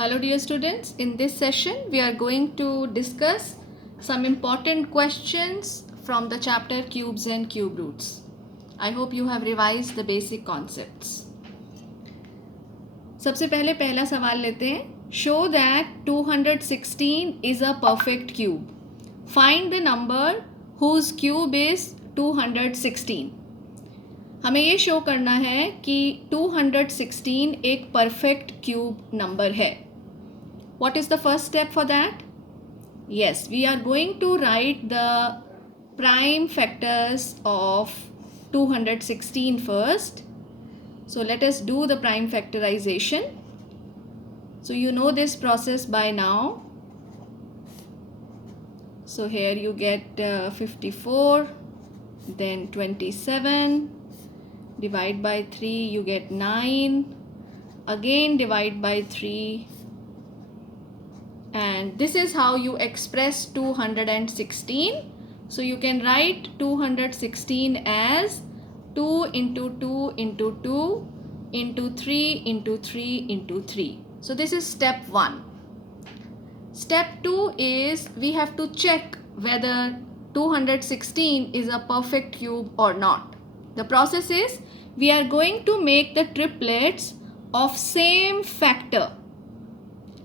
Hello dear students, in this session we are going to discuss some important questions from the chapter Cubes and Cube Roots. I hope you have revised the basic concepts. सबसे पहले पहला सवाल लेते हैं. Show that 216 is a perfect cube. Find the number whose cube is 216. हमें ये show करना है कि 216 एक परफेक्ट क्यूब नंबर है. What is the first step for that? Yes, we are going to write the prime factors of 216 first. So let us do the prime factorization. So you know this process by now. So here you get 54, then 27, divide by 3 you get 9, again divide by 3, and this is how you express 216. So you can write 216 as 2 into 2 into 2 into 3 into 3 into 3. So this is step 1. Step 2 is we have to check whether 216 is a perfect cube or not. The process is we are going to make the triplets of same factor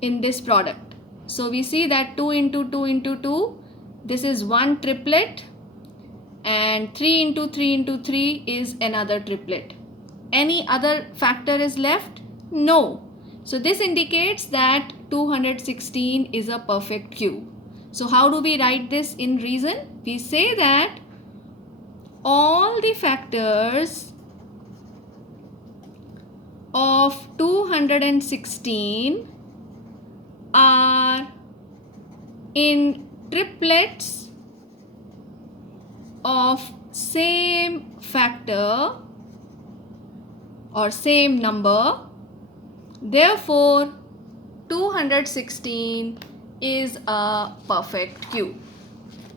in this product. So we see that 2 into 2 into 2, this is one triplet, and 3 into 3 into 3 is another triplet. Any other factor is left? No. So this indicates that 216 is a perfect cube. So how do we write this in reason? We say that all the factors of 216 are in triplets of same factor or same number. Therefore, 216 is a perfect cube.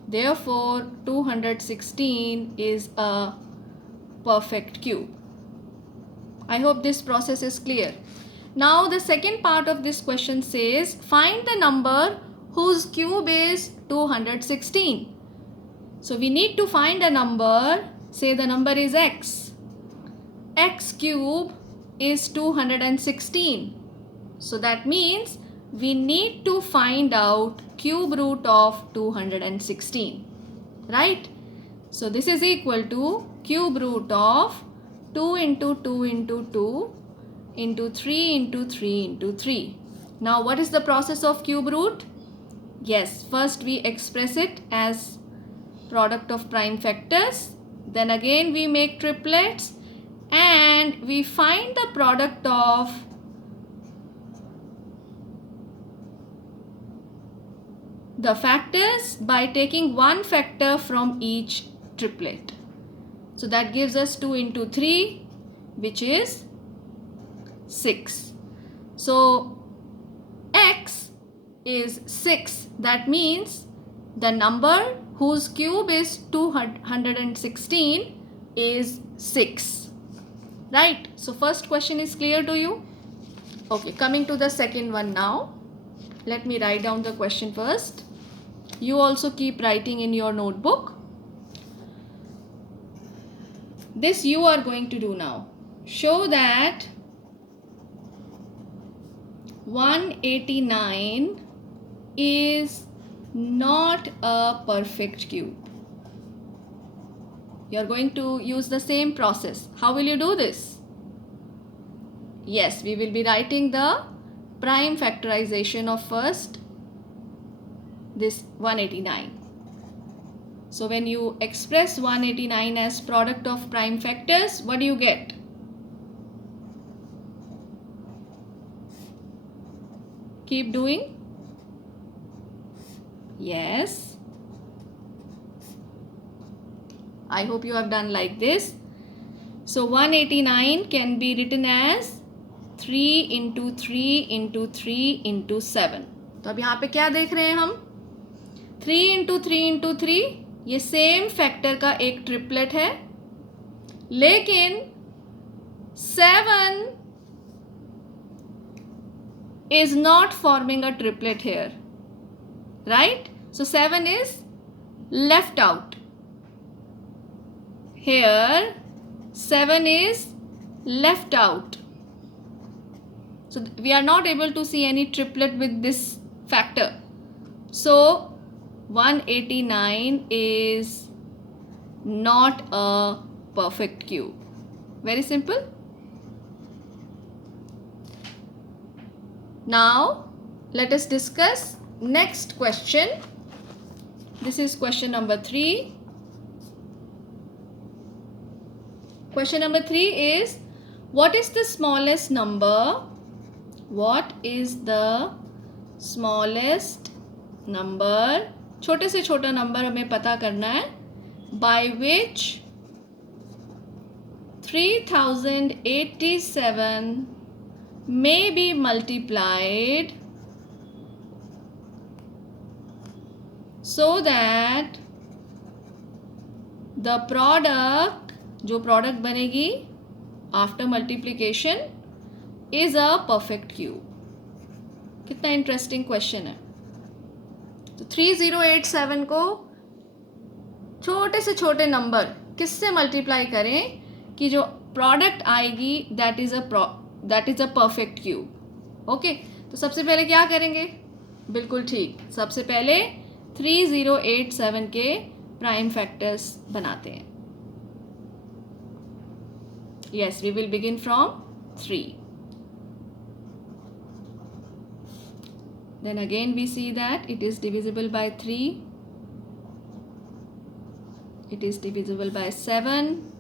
Therefore, 216 is a perfect cube. I hope this process is clear. Now the second part of this question says find the number whose cube is 216. So we need to find a number, say the number is x. X cube is 216. So that means we need to find out cube root of 216, right? So this is equal to cube root of 2 into 2 into 2 into 3 into 3 into 3. Now what is the process of cube root? Yes, first we express it as product of prime factors, then again we make triplets, and we find the product of the factors by taking one factor from each triplet. So that gives us 2 into 3, which is 6. So x is 6. That means the number whose cube is 216 is 6. Right? So first question is clear to you? Okay, coming to the second one now. Let me write down the question first. You also keep writing in your notebook. This you are going to do now. Show that 189 is not a perfect cube. You are going to use the same process. How will you do this? Yes, we will be writing the prime factorization of first this 189. So when you express 189 as product of prime factors, what do you get? Keep doing. Yes. I hope you have done like this. So 189 can be written as 3 into 3 into 3 into 7. तो अब यहाँ पे क्या देख रहे हैं हम? 3 into 3 into 3 ये सेम फैक्टर का एक ट्रिपलेट है, लेकिन 7 is not forming a triplet here, right? So 7 is left out. Here 7 is left out. So we are not able to see any triplet with this factor. So 189 is not a perfect cube. Very simple. Now let us discuss next question. This is question number 3. Question number 3 is, what is the smallest number? What is the smallest number? छोटे से छोटा number हमें पता करना है by which 3087 may be multiplied so that the product, जो product बनेगी after multiplication is a perfect cube. कितना इंटरेस्टिंग क्वेश्चन है. तो 3087 को छोटे से छोटे नंबर किससे मल्टीप्लाई करें कि जो प्रोडक्ट आएगी that is a perfect cube. Okay, तो सबसे पहले क्या करेंगे? बिल्कुल ठीक, सबसे पहले 3087 के प्राइम फैक्टर्स बनाते हैं. Yes, we will begin from 3. Then again we see that it is divisible by 3. It is divisible by 7.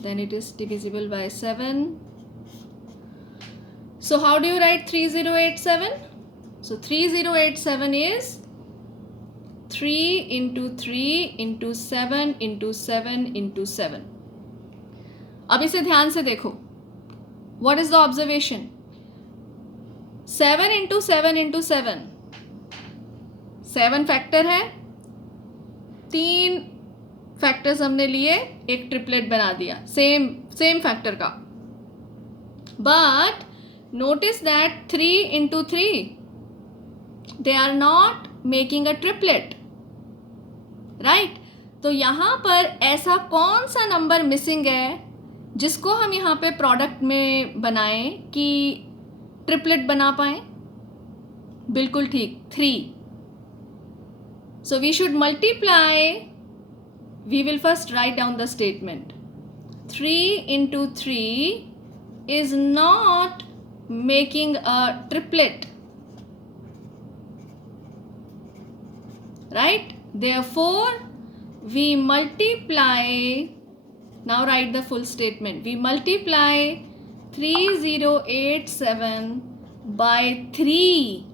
Then it is divisible by 7. So how do you write 3087? So 3087 is 3 into 3 into 7 into 7 into 7. अब इसे ध्यान से देखो. What is the observation? 7 into 7 into 7. 7 factor है, 3 factors हमने लिए, एक triplet बना दिया सेम फैक्टर का. But notice that 3 into 3 they are not making a triplet, right? तो यहाँ पर ऐसा कौन सा नंबर मिसिंग है जिसको हम यहाँ पे प्रोडक्ट में बनाएं कि ट्रिपलेट बना पाए? बिल्कुल ठीक, 3. So we should multiply. We will first write down the statement. 3 into 3 is not making a triplet, right? Therefore we multiply. Now write the full statement. We multiply 3087 by 3,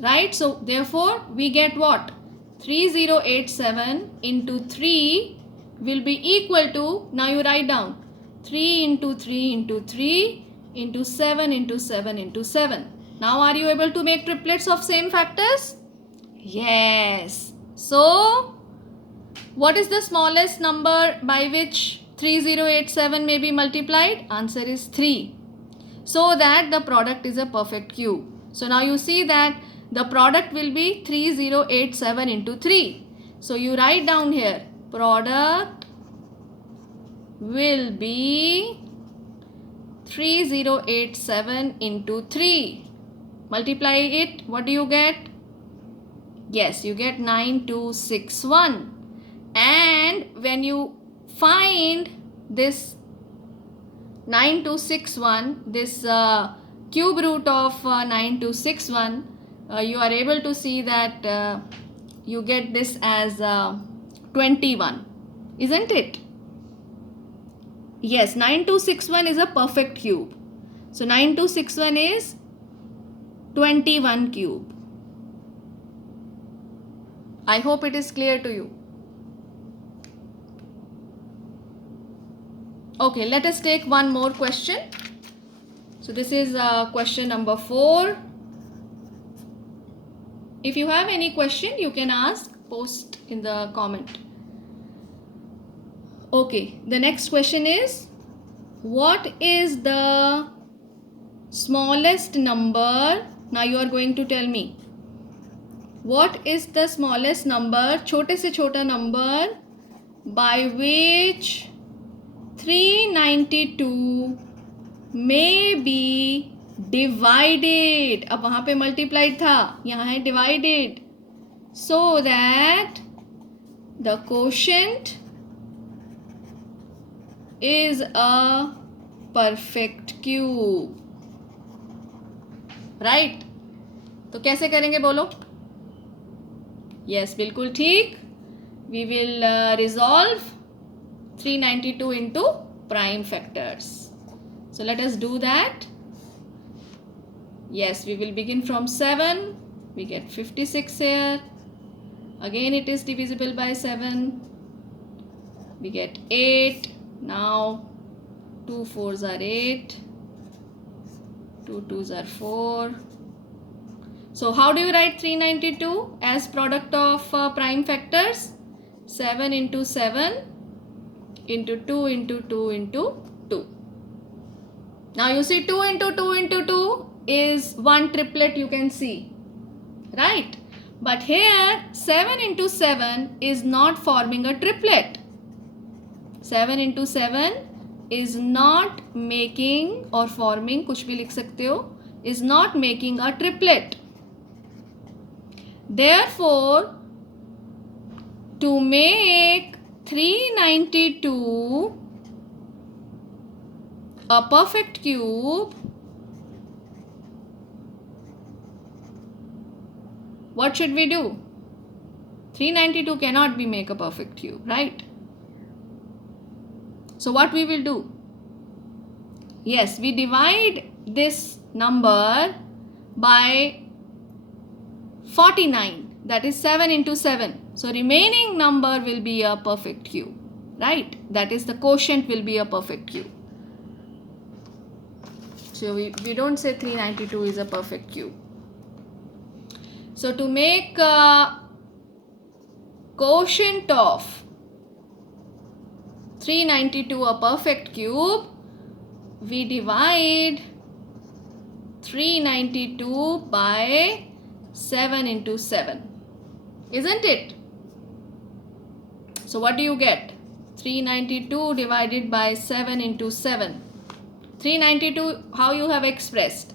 right? So therefore we get what? 3087 into 3 will be equal to, now you write down, 3 into 3 into 3 into 7 into 7 into 7. Now are you able to make triplets of same factors? Yes. So what is the smallest number by which 3087 may be multiplied? Answer is 3. So that the product is a perfect cube. So now you see that the product will be 3087 into 3. So you write down here, product will be 3087 into 3. Multiply it, what do you get? Yes, you get 9261. And when you find this 9261, this cube root of 9261, you are able to see that you get this as 21, isn't it? Yes, 9261 is a perfect cube. So 9261 is 21 cube. I hope it is clear to you. Okay, let us take one more question. So this is question number 4. If you have any question, you can ask, post in the comment. Okay, the next question is, what is the smallest number? Now you are going to tell me, what is the smallest number, छोटे से छोटा number by which 392 may be divided. अब वहाँ पे multiplied था, यहाँ है divided, so that the quotient is a perfect cube. Right? तो कैसे करेंगे बोलो? Yes, बिल्कुल ठीक. We will resolve 392 into prime factors. So let us do that. Yes, we will begin from 7. We get 56 here. Again it is divisible by 7. We get 8. Now 2 4s are 8. 2 2s are 4. So how do you write 392 as product of prime factors? 7 into 7 into 2 into 2 into 2. Now you see 2 into 2 into 2 is one triplet, you can see, right? But here 7 into 7 is not forming a triplet. 7 into 7 is not making or forming, कुछ भी लिख सकते हो, is not making a triplet. Therefore, to make 392 a perfect cube, what should we do? 392 cannot be make a perfect cube, right? So what we will do? Yes, we divide this number by 49, that is 7 into 7. So remaining number will be a perfect cube, right? That is the quotient will be a perfect cube. So we don't say 392 is a perfect cube. So to make a quotient of 392 a perfect cube, we divide 392 by 7 into 7, isn't it? So what do you get? 392 divided by 7 into 7. 392, how you have expressed?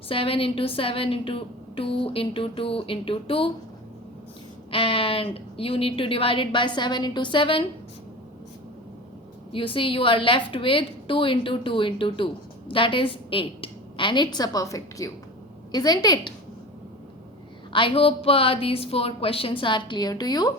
7 into 7 into 2 into 2 into 2, and you need to divide it by 7 into 7. You see, you are left with 2 into 2 into 2, that is 8, and it's a perfect cube, isn't it? I hope these 4 questions are clear to you.